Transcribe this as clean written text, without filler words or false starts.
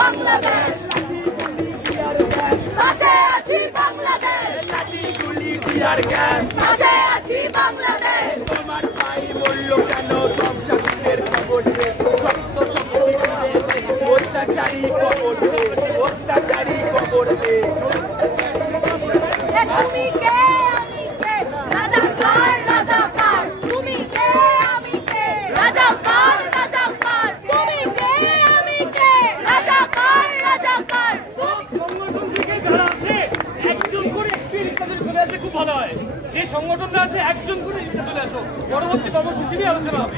বাংলাদেশ পাশে আছি বাংলাদেশ লাঠি গুলি টিয়ার গ্যাস পাশে আছি বাংলাদেশ তোমার ভাই বললো কেন সব শাসনের খবর রক্ত শক্তি করে অত্যাচারী খবর তুমি কে আমি কে রাজাকার রাজাকার তুমি কে আমি কে রাজাকার রাজাকার তুমি কে আমি কে রাজাকার রাজাকার সংগঠন থেকে যারা আছে একজন করে একটি রিপোর্টে চলে আসে খুব ভালো হয়। যে সংগঠনটা আছে একজন করে চলে আসো, পরবর্তী কর্মসূচি নিয়ে আলোচনা হবে।